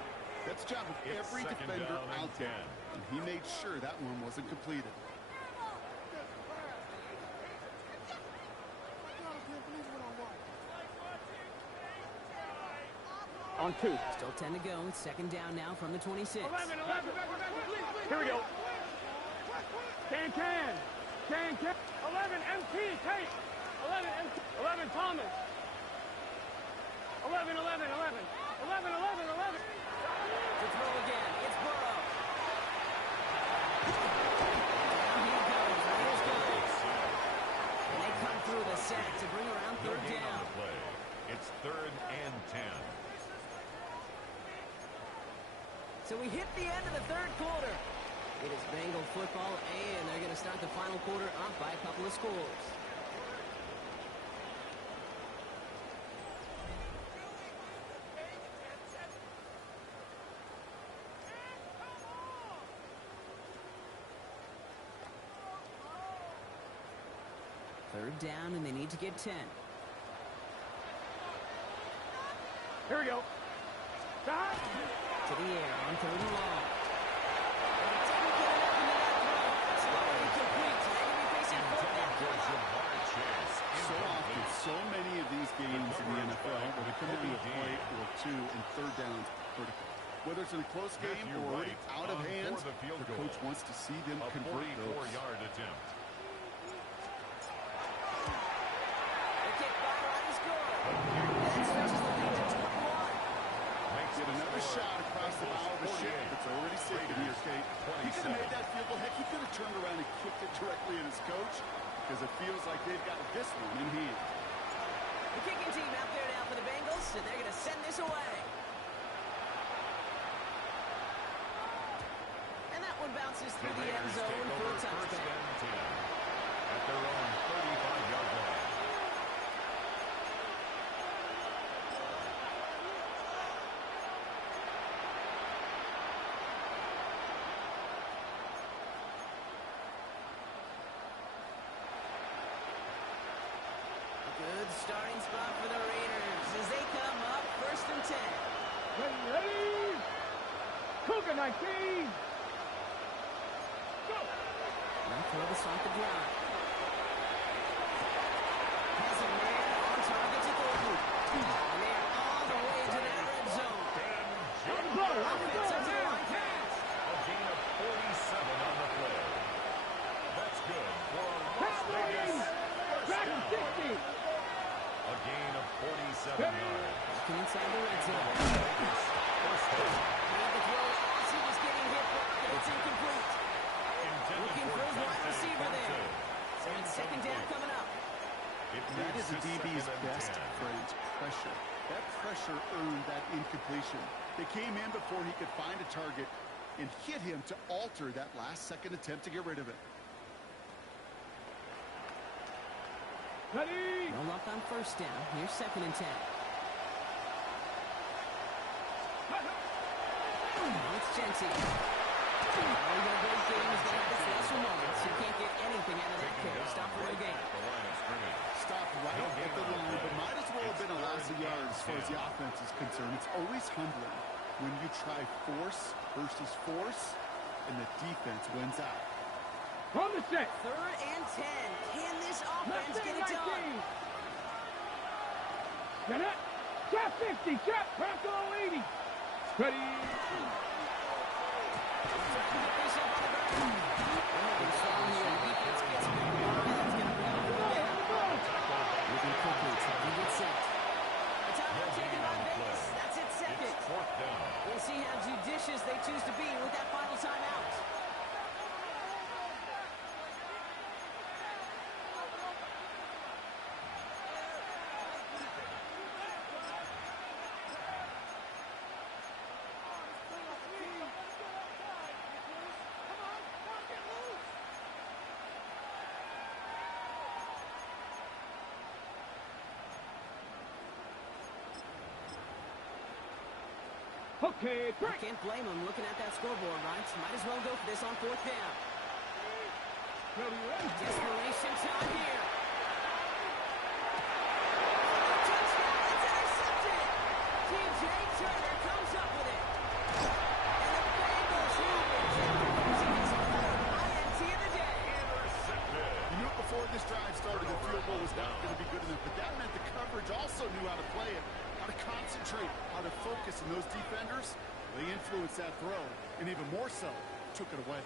That's the job of every defender out there. And he made sure that one wasn't completed. On 2. Still 10 to go. 2nd down now from the 26. 11. Here we go. Can. 11, MT, Tate. 11, MT. 11, Thomas. 11. 11. To throw again. It's Burrow. Down he goes. Here's goes. And they come through the sack to bring around 3rd down. It's 3rd and 10. So we hit the end of the 3rd quarter. It is Bengal football, and they're going to start the final quarter up by a couple of scores. Third down, and they need to get 10. Here we go. To the air on 3rd and long. Didn't get enough into that throw. It's totally complete. So they're going to be facing 4th down coming up. So often, so many of these games in the NFL where they come into a play or 2 and 3rd downs critical. Whether it's in a close game or already out of hands, the coach wants to see them convert those. 44-yard attempt. The kick by Rodgers good. And that stretches the lead to 21. Get another shot across the bow of the ship that's already sinking here, Kate. He could have made that field goal. Heck, he could have turned around and kicked it directly at his coach because it feels like they've got this one in hand. The kicking team out there now for the Bengals, and they're going to send this away. And that one bounces through the end zone for a touchdown. At their own 35-yard line. Good starting spot for the Raiders as they come up 1st and 10. Ready? Cougar 19. Go. Now throw to start the drive. Has a man on target to Gordon. And they are all the way into that red zone. Offensive line pass. A gain of 47 on the play. That's good for a Las Vegas first down. A gain of 47 yards. Back inside the red zone. First down. Made the throw as he was getting hit, and it's incomplete. Intended Looking for his wide touchdown receiver there. two. So it's 2nd down coming up. That is a moves to DB's 2nd and best 10. friend, pressure. That pressure earned that incompletion. They came in before he could find a target and hit him to alter that last-second attempt to get rid of it. Ready? No luck on first down. Here's 2nd and 10. Now it's Genty. Even a great game is going to have its lesser moments. You can't get anything out of that carry. Stop for no gain. The line of scrimmage. Stopped right at the line, but might as well have been a loss of yards as far as the offense is concerned. It's always humbling when you try force versus force, and the defense wins out. From the set. 3rd and 10. Can this offense Left get in, it right done? in. Get it. Trap 50. Trap. Crackle 80. Ready. It's 4th down. We'll see how judicious they choose to be with that final timeout. Okay, I can't blame them looking at that scoreboard, right? Might as well go for this on 4th down. Desperation time here. Touchdown, it's intercepted. T.J. Turner comes up with it. And the Bengals have it. Using his 3rd INT of the day. Intercepted. You knew it before this drive started, the field goal was not going to be good enough, but that meant the coverage also knew how to play it, how to concentrate, how to focus, and those defenders, they influenced that throw, and even more so, took it away.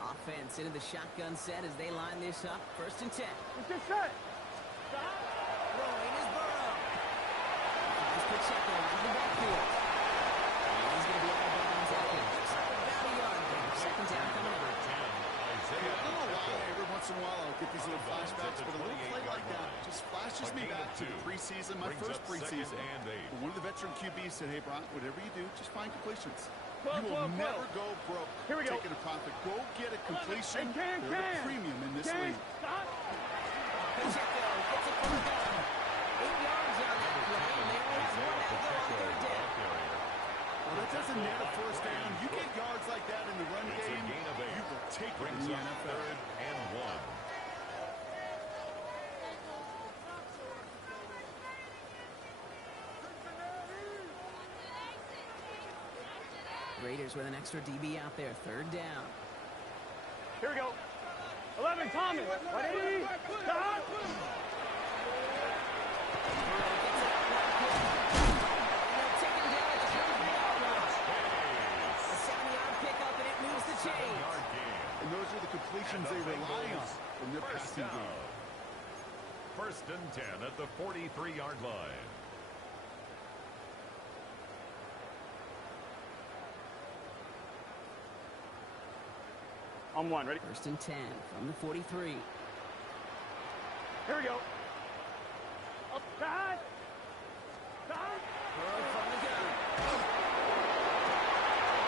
Offense into the shotgun set as they line this up. 1st and 10. It's this set. Throwing is Burrow. Finds Pacheco into the backfield. And he's going to be out of bounds after just about a yard there. 2nd down coming up. I don't know why every once in a while I'll get these little flashbacks, but a little play like that just flashes me back to the preseason, my first preseason. One of the veteran QBs said, hey, Bron, whatever you do, just find completions. You will never go broke Here we go. taking a profit. Go get a completion. Hey, They're the premium in this league. Stop. Pacheco gets it for the down. 8 yards on that play, and they only have 1 to go on 3rd down. Well, that doesn't net a first down. You get yards like that in the run It's a game, gain of 8. you will take it in Brings the up NFL. 3rd and 1. Raiders with an extra DB out there. 3rd down. Here we go. 11, Thomas. Ready? Stop. And those are the completions they rely on from their passing game. 1st and 10 at the 43-yard line. On 1, ready? 1st and 10 from the 43. Here we go. Up, side. Side. Burrow from the gun.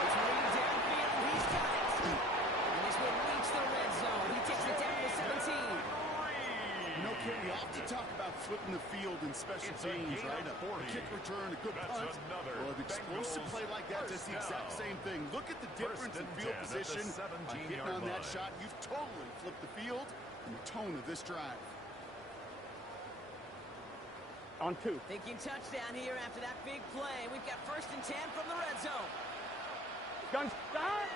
It's Reed downfield. He's got it. And this will reach the red zone. He takes it down to 17. You know, Ken, we often talk about flipping the field in special It's a teams, gain right? of A 40. kick return, a good That's punt. another Well, an explosive Bengals play like that does the first exact down. same thing. Look at the difference in and field 10 at the position. By 17-yard hitting on that line. shot, you've totally flipped the field and the tone of this drive. On 2. Thinking touchdown here after that big play. We've got 1st and 10 from the red zone. Gun start.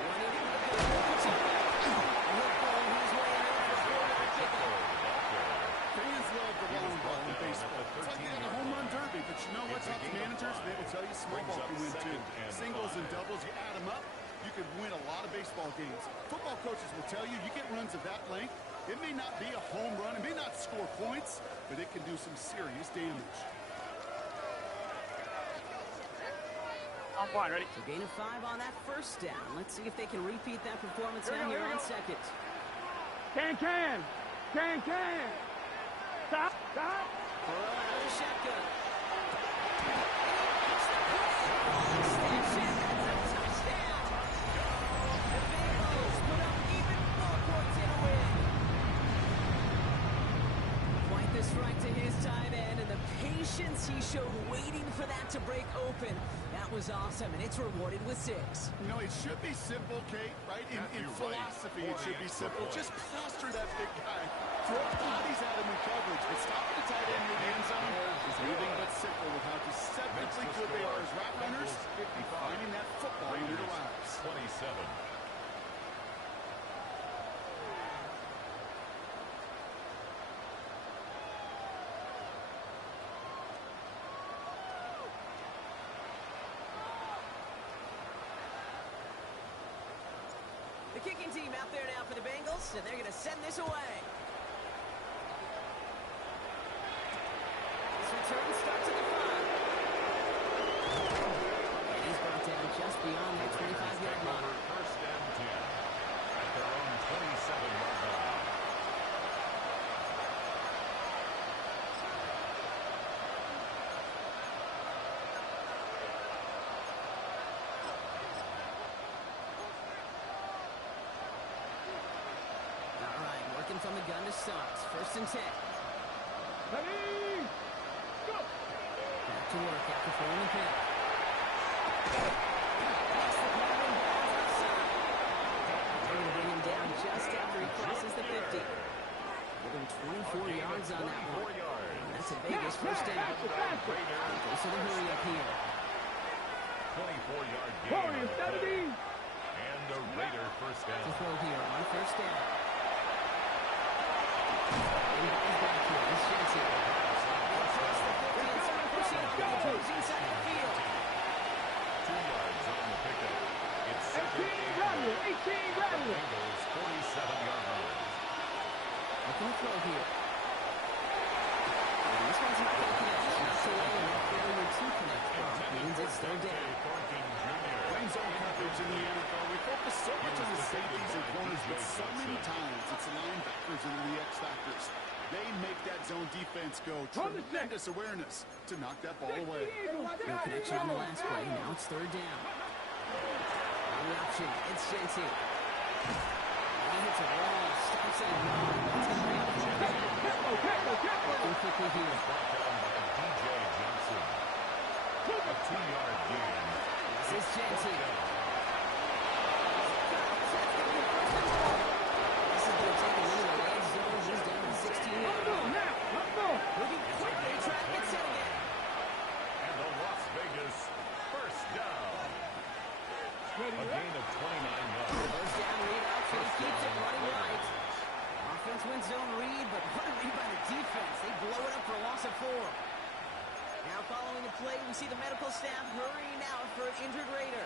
Running into the field. Pacheco. He'll pull his way in for a 4-yard kickoff. Fans love the long ball in baseball. It's like they have a home run derby, but you know what? Top managers, they will tell you small ball can win too. Singles and doubles, you add them up, you can win a lot of baseball games. Football coaches will tell you, you get runs of that length, it may not be a home run, it may not score points, but it can do some serious damage. On point, ready? So gain of 5 on that first down. Let's see if they can repeat that performance Here we here go. on second. Can. Stop. Burrow out of the shotgun. Strike to his tight end, and the patience he showed waiting for that to break open. That was awesome, and it's rewarded with 6. You know, it should be simple, Kate, right? In philosophy, it should be simple. Just plaster that big guy. Throw bodies at him in coverage. But stopping the tight end near the end zone is anything but simple with how deceptively good they are as route runners and finding that football when it arrives. 27. The kicking team out there now for the Bengals, and they're going to send this away. This return starts at the 5. And he's brought down just beyond their 25-yard line. First and 10 at their own 27-yard line. From the gun to start. First and 10. Ready? Go! Back to work after throwing the pick. Pass the ball and balls outside. They're going to bring him down just after he crosses the 50. Give him 24 yards on that one. And that's a Vegas first down. Goes to the hurry up here. 24-yard gain. And a Raider first down. To throw here on first down. And he's back here. It's Jensen. Across the 50 and start pushing up the goes inside the field. 2 yards on the pickup. It's 18 Bradley. Bengals 47-yard line. Looking to throw here. And this one's not going to connect. Not so well, and that failure to connect means it's third down. Playing zone coverage in the NFL, we focus so much on the safeties and corners, but so many times it's the linebackers and the X-factors. They make that zone defense go. Tremendous awareness to knock that ball away. No connection on the last play. Now it's third down. On the option, it's Jensen. He hits a wall, stops it, and looking quickly here. DJ Johnson. A 2-yard gain. This is Jensen. This is going to take him into the red zone. He's down to 16-yard line. Moving quickly, trying to get set again. And the Las Vegas first down. A gain of 29 yards. Goes down, read option. He keeps it running right. Offense wins zone read, but what a read by the defense. They blow it up for a loss of 4. Now following the play, we see the medical staff hurrying out for an injured Raider.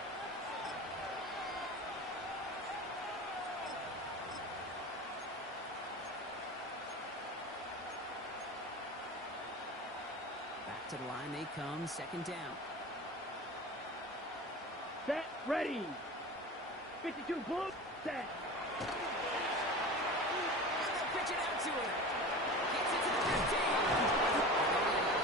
Back to the line they come, second down. Set, ready. 52, pull, set. They'll pitch it out to him. Gets it to the 15.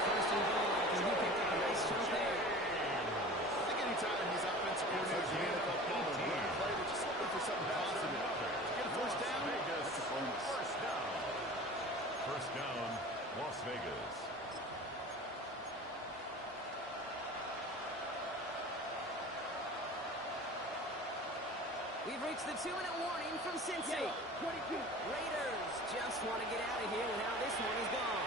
First and goal after he picked up a nice chunk there. I think anytime these offensive coordinators in the NFL call a run play, they're just looking for something positive. To get a first down, that's a bonus. First down, Las Vegas. We've reached the 2-minute warning from Cincy. 22. Raiders just want to get out of here with how this one is gone.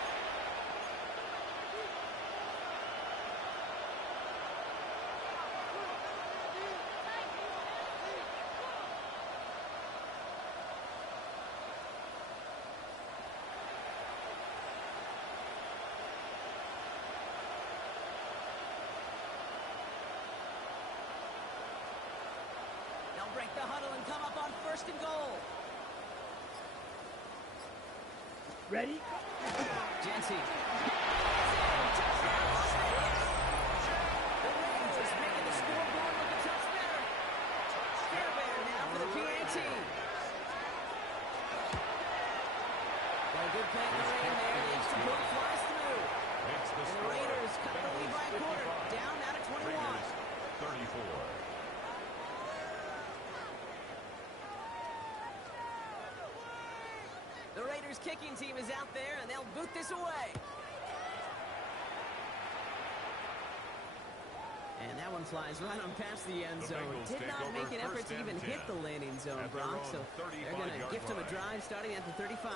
Break the huddle and come up on first and goal. Ready? Jensen. Touchdown, Las Vegas. The Rangers making the scoreboard looking touch better. Fairbairn now for the PAT. Well, good play in the rain there. The extra point flies through. Makes the And the score. Raiders cut the lead by a quarter. 55. Down now to 21. Raiders 34. The Raiders kicking team is out there, and they'll boot this away. And that one flies right on past the end The zone. Bengals Did take not over make an effort first to and even 10 hit the landing zone, at their Brock. own So they're going to 35-yard gift them a line. drive starting at the 35.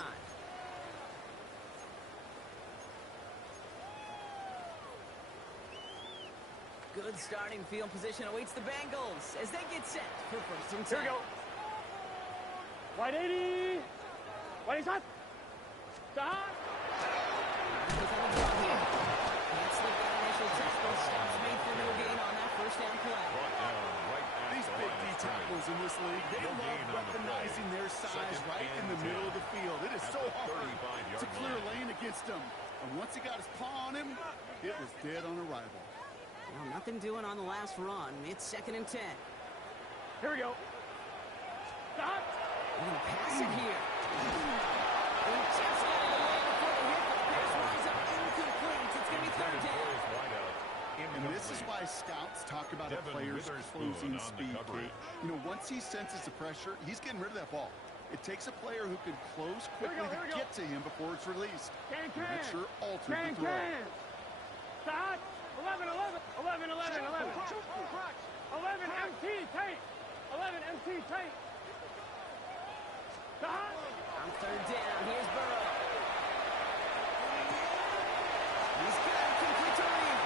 Good starting field position awaits the Bengals as they get set for first and 10. Here we go. Wide 80. Wide shot. Stop. He's on the draw here. Can't slip that initial tackle. Stops made for no gain on that first down play. Brought down right at These the big line D of scrimmage. tackles in this league, they No love gain on the weaponizing play. their size Second right in and the middle 10 of the field. It is at so the hard 35-yard to clear a line. lane against him. And once he got his paw on him, it was dead on arrival. Well, nothing doing on the last run. It's second and 10. Here we go. Stop. They're going to pass it here. They just got it away before the hit. The pass winds up incomplete. It's going to be third down. Throws wide out. And this is why scouts talk about a Devin player's Witherspoon closing on the speed. coverage. Kate. You know, once he senses the pressure, he's getting rid of that ball. It takes a player who can close quickly Here we go. to get to him before it's released. Can. And that sure altered the throw. Can. Stop. 11, 11, 11, 11, 11. 11 MT tight. 11 MT tight. Stop. On third down, here's Burrow. He's got it complete to Reed.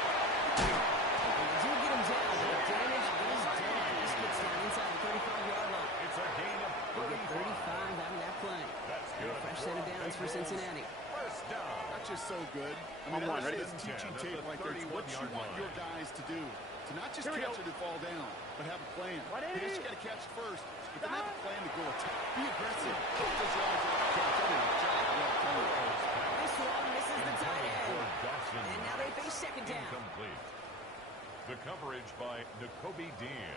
They do get him down, but the damage is done. This gets down inside the 35-yard line. It's a gain of They get 35. 35 out of that play. That's good. Fresh set of downs for Cincinnati. First down. That's just so good. I On mean, one, ready? that's teaching At the tape right there. It's what you 31-yard want line. your guys to do. To not just Here we catch go. it and fall down, but have a plan. What is Yes, it? you got to catch it first, but then have a Stop. plan to go attack. Be aggressive. Get those yards off the catch. I mean, job well done. This one misses the tight For end. Dawson. And now they face second down. Incomplete. The coverage by Nakobe Dean.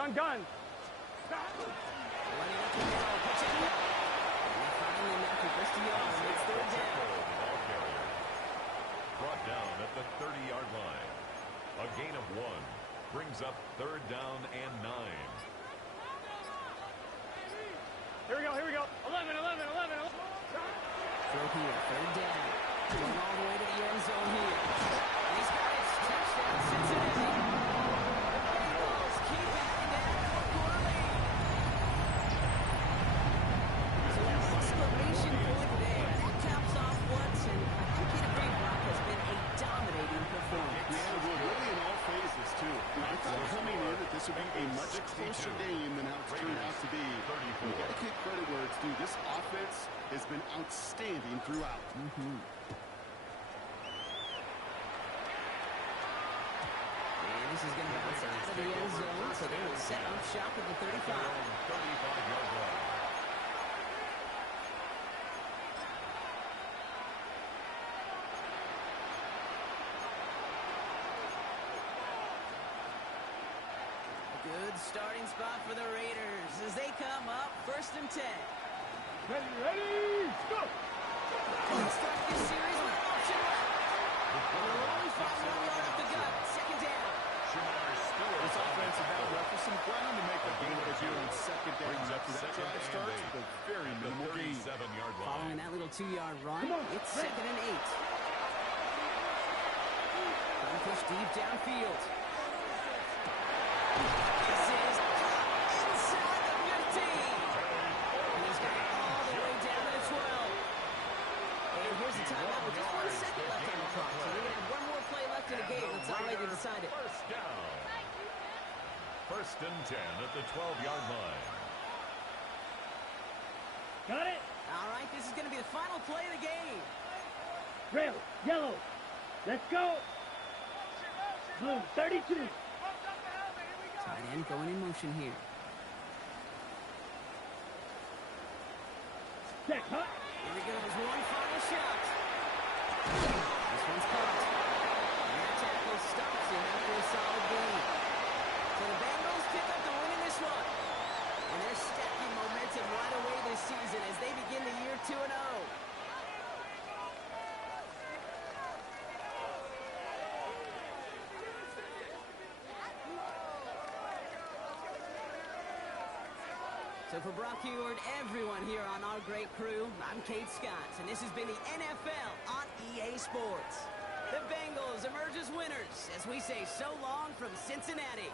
Gun. Running up the middle, puts it in. And they finally knock it just a yard. It's third down. The ball carrier. Brought down at the 30-yard line. A gain of 1 brings up third down and 9. Here we go. 11. Throw here, third down. Going all the way to the end zone here. And he's got it. Touchdown, Cincinnati. The Bengals keep adding that four-quarter lead. So an exclamation point there. That caps off what, and I think you'd agree, Brock, has been a dominating performance. Yeah, well, really in all phases, too. I thought coming in that this would be a much closer game than how it's turned out to be. You got to give credit where it's due. This offense has been outstanding throughout. And this is going to bounce out of the end zone, so they will set up shop at the 35. 35-yard line. Good starting spot for the Raiders as they come up first and 10. Ready. Go. Let's start this series with an option route. And they'll only find 1 yard up the gut. Second down. Shamar Stewart. This offensive now left some ground to make up for what they do on second down. Brings up After that second drive and starts 8. with a very The minimal gain. 37-yard Following line. that little 2-yard run, Come on, it's Ray. second and 8. Trying to push deep downfield. This is inside the 15. And he's got it all the way down to the 12. And here's the timeout with just 1 second left on the clock. So they're going to have one more play left in the game. That's already decided. First down. First and 10 at the 12-yard line. Got it. All right, this is going to be the final play of the game. Red, yellow. Let's go. Blue, 32. Tight end going in motion here. Check, huh? Here he goes, one final shot. This one's caught. And that tackle stops him after a solid game. So the Bengals pick up the win in this one. And they're stacking momentum right away this season as they begin the year 2-0. So for Brock Huard, everyone here on our great crew, I'm Kate Scott, and this has been the NFL on EA Sports. The Bengals emerge as winners as we say so long from Cincinnati.